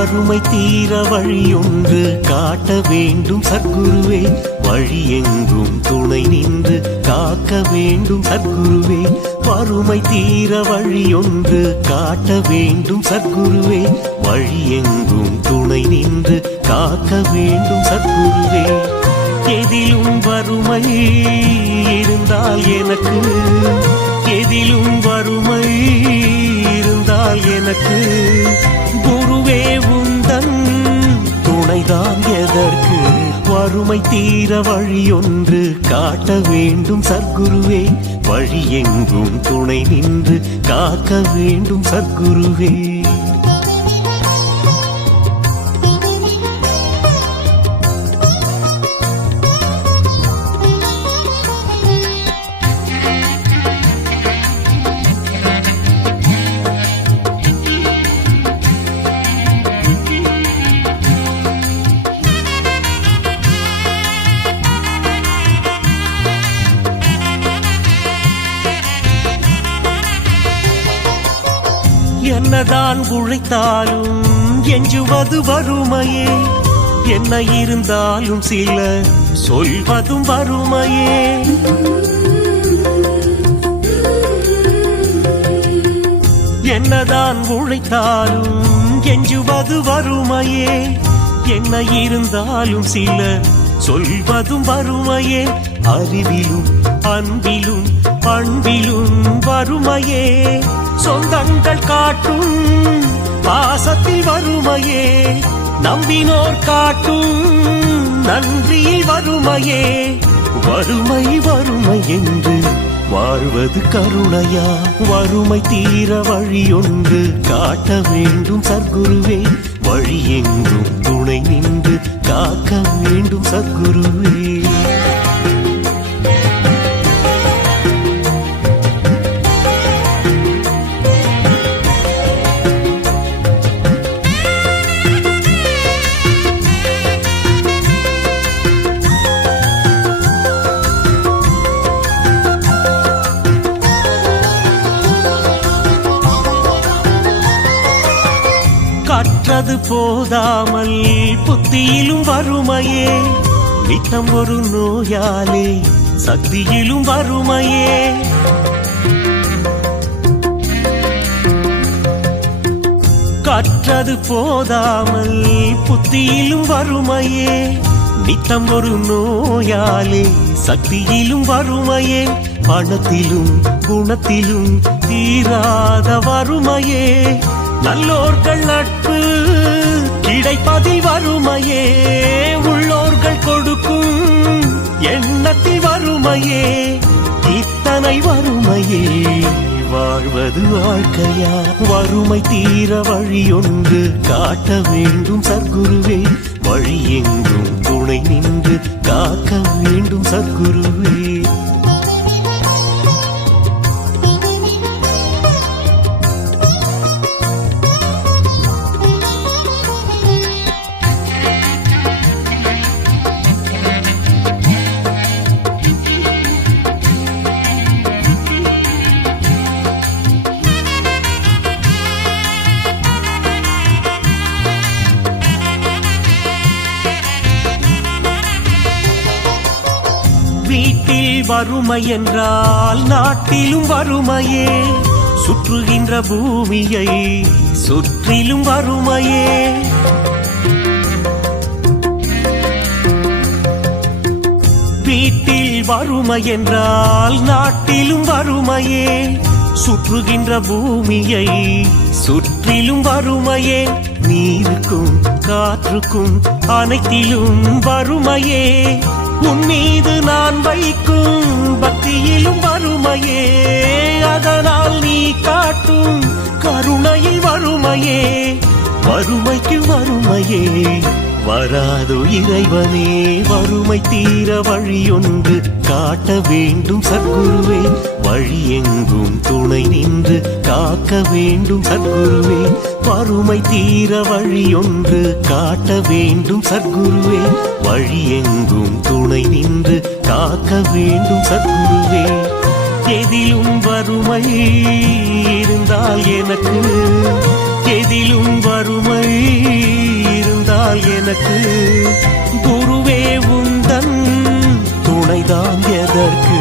வறுமை தீர வழியொன்று காட்ட வேண்டும் சத்குருவே, வழி எங்கும் துணை நின்று காக்க வேண்டும் சத்குருவே. வறுமை தீர வழியொன்று காட்ட வேண்டும் சத்குருவே, வழி எங்கும் துணை நின்று காக்க வேண்டும் சத்குருவே. எதிலும் வறுமை இருந்தால் எனக்கு, எதிலும் வறுமை இருந்தால் எனக்கு, குருவே உந்தன் துணைதான் எதற்கு. வறுமை தீர வழியொன்று காட்ட வேண்டும் சத்குருவே, வழி எங்கும் துணை நின்று காக்க வேண்டும் சத்குருவே. என்னதான் உழைத்தாலும் எஞ்சுவது வறுமையே, என்ன இருந்தாலும் சில சொல்வதும் வறுமையே. என்னதான் உழைத்தாலும் எஞ்சுவது வறுமையே, என்ன இருந்தாலும் சில சொல்வதும் வறுமையே. அறிவிலும் அன்பிலும் பண்பிலும் வறுமையே, சொந்தங்கள் காட்டும் பாசத்தில் வறுமையே, நம்பினோர் காட்டும் நன்றியில் வறுமையே. வறுமை வறுமை என்று வாழ்வது கருணையா, வறுமை தீர வழியொன்று காட்ட வேண்டும் சத்குருவே, வழி எங்கும் துணை நின்று காக்க வேண்டும் சத்குருவே. கற்றது போதாமல் புத்தியிலும் வறுமையே, நித்தம் ஒரு நோயாலே சக்தியிலும் வறுமையே. கற்றது போதாமல் புத்தியிலும் வறுமையே, நித்தம் ஒரு நோயாலே சக்தியிலும் வறுமையே. பணத்திலும் குணத்திலும் தீராத வறுமையே, நல்லோர்கள் நட்பு கிடைப்பதில் வறுமையே, உள்ளோர்கள் கொடுக்கும் எண்ணத்தில் வறுமையே. இத்தனை வறுமையே வாழ்வது வாழ்க்கையா, வறுமை தீர வழியொன்று காட்ட வேண்டும் சத்குருவே, வழி எங்கும் துணை நின்று காக்க வேண்டும் சத்குருவே. வீட்டில் வறுமை என்றால் நாட்டிலும் வறுமையே, சுற்றுகின்ற பூமியை சுற்றிலும் வறுமையே. வீட்டில் வறுமை என்றால் நாட்டிலும் வறுமையே, சுற்றுகின்ற பூமியை சுற்றிலும் வறுமையே. நீருக்கும் காற்றுக்கும் அனைத்திலும் வறுமையே, உன் மீது நான் வைக்கும் பக்தியிலும் வறுமையே. அதனால் நீ காட்டும் கருணையில் வறுமையே, வறுமைக்கு வறுமையே வராதோ இறைவனே. வறுமை தீர வழியொன்று காட்ட வேண்டும் சத்குருவே, வழி எங்கும் துணை நின்று காக்க வேண்டும் சத்குருவே. வறுமை தீர வழியொன்று காட்ட வேண்டும் சத்குருவே, வழி எங்கும் துணை நின்று காக்க வேண்டும் சத்குருவே. எதிலும் வறுமை இருந்தால் எனக்கு, எதிலும் வறுமை இருந்தால் எனக்கு குருவே உந்தன் துணைதான் எதற்கு?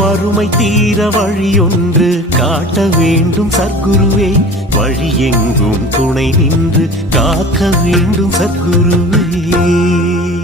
வறுமை தீர வழியொன்று காட்ட வேண்டும் சத்குருவே, வழி எங்கும் துணை நின்று காக்க வேண்டும் சத்குருவே.